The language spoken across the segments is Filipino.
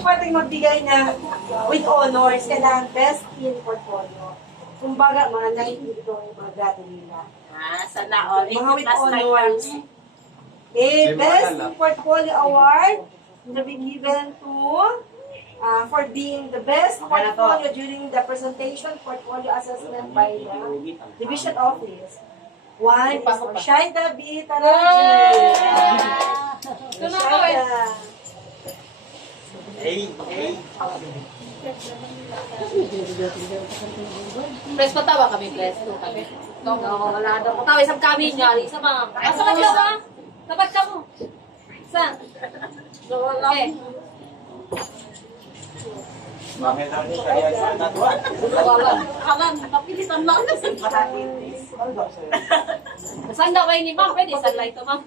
Pwedeng magbigay na with honors, kailangan best in portfolio. Kumbaga, mga 90 ito yung mga grado nila. Sana all. Mga with honors. Okay, best in portfolio award will be given to for being the best portfolio during the presentation portfolio assessment by the division office. One is for Shaida B. Taraji. Shaida. Press patawa kami, press. Kami. Wala daw. Patawa isang kami niya. Isa mga. Asa ka ba? Tapat ka mo. Saan? Okay. Bakit namin kaya sa natuwa? Kalan, napilitan lang. Saan daw kayo ni ma'am? Pwede, saan light to ma'am?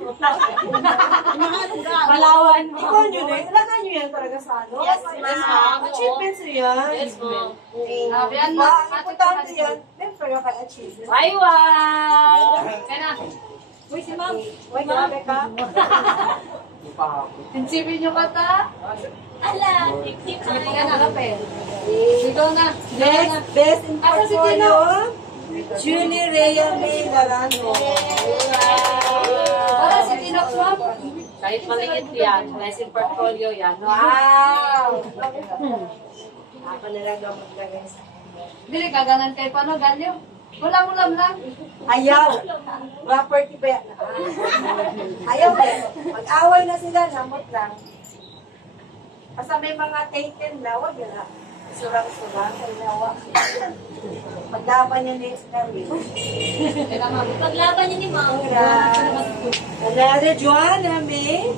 Malawan. Ikaw nyo na, talaga nyo yan talaga sa ano? Yes, ma'am. Achievements nyo yan. Yes, ma'am. Importante yan. Siyempre ka kay achievements. Ay, wow! Kaya na. Uy, si ma'am. Uy, grabe ka. Tinsipin nyo ka ta? Ala, tip-tip na na kape. Sigaw na. Best in portfolio, Julie Rhea May Larano. Para si Tinox, ma'am. Kahit maliit yan, best in portfolio yan. Wow! Ako na lang daw maglagay sa Dili, kaganan kayo paano, ganyo? Ulam-ulam lang. ayaw. Property pa yan. Ayaw ba? Mag-away na sila, namot lang. Basta may mga taken na, wag yun ha. Surang-surang, kailawa. Paglaban niya ni Escali. Paglaban niya ni ma'am. Another Joanna, May.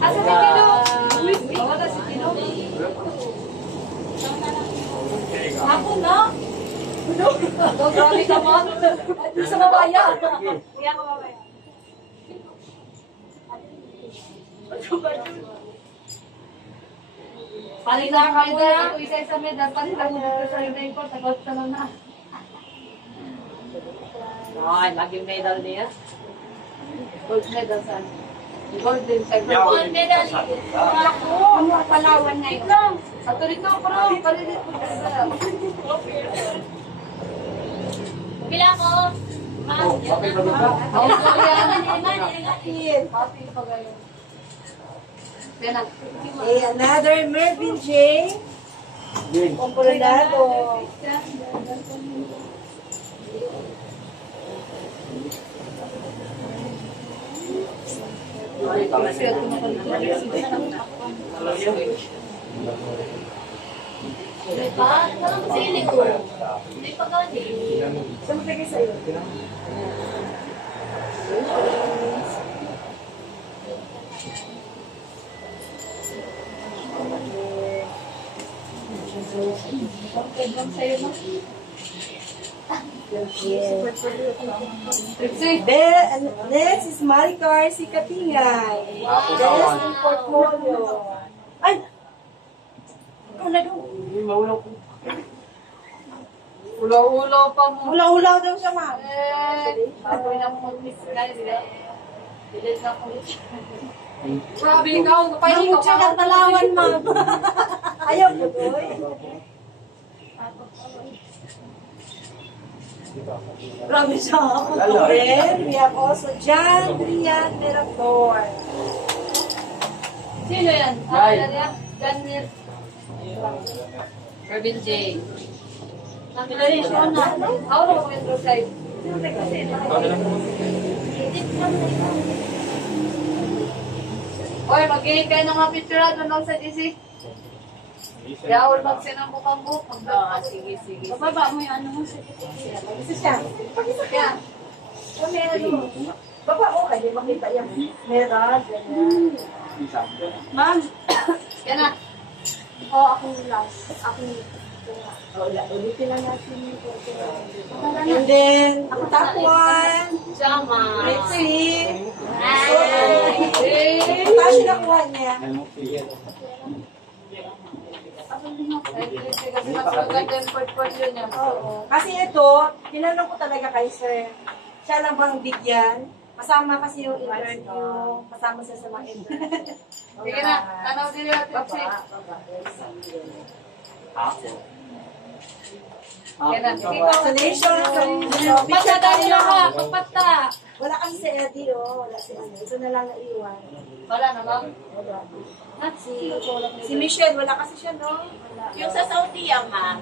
Asa si Tino? Wala si Tino. Ako na. Grabe ka mo. Hindi sa mamaya. Hindi ako mamaya. Palitan ka mo na. Isa-isa medal. Palitan mo dito sa record. Tagot ka na. Ay, laging medal niya. Gold medal saan? Gold din sa gold medal. Ako, ano Palawan na ito. Sa Torino, bro. Palilit mo sa Bila ko. Another Mervyn J. Comporonado. Diba? Walang sili ko. Hindi pa gani. Saan mo tagay sa'yo? Next is Maricar Sikatingay. Best in portfolio. Ay! Ulaw-ulaw pa mo. Ulaw-ulaw daw siya, ma'am. Ako na mo miss guys. Delete na ko. Grabe ikaw, pahingi Mamutya ng talawan, ma'am. Ayaw po, doy. Grabe siya. Then, we have also John Brian Miraflor. Sino yan? Daniel. Irvin J. Nomination na. How do we proceed? Oy, mag-gay kayo ng mga picture doon sa DC. Kaya all magsinang bukang book. Sige, sige. Bababa mo yung ano mo. Isa siya. Pag-isa ka. Baba mo kayo, makita yan. Meron. Ma'am. Yan na. Oo, akong last. Akong ulitin na natin. And then, top one. Sama. Rexy. Ay. Kasi nakuha niya. Kasi mas maganda yung portfolio niya. Oo. Kasi ito, tinanong ko talaga kay sir. Siya lang bang bigyan? Kasama kasi yung interview. Kasama siya sa mga interview. Sige na, tanaw din natin. Ako. Sige na, sige ko. Congratulations! Pagpata tayo lang ha, pagpata. Wala kasi si Eddie, oh. Wala si Eddie. Ito na lang naiwan. Wala na bang? Wala. Si Si Michelle, wala kasi siya, no? Yung sa Saudi, ma'am.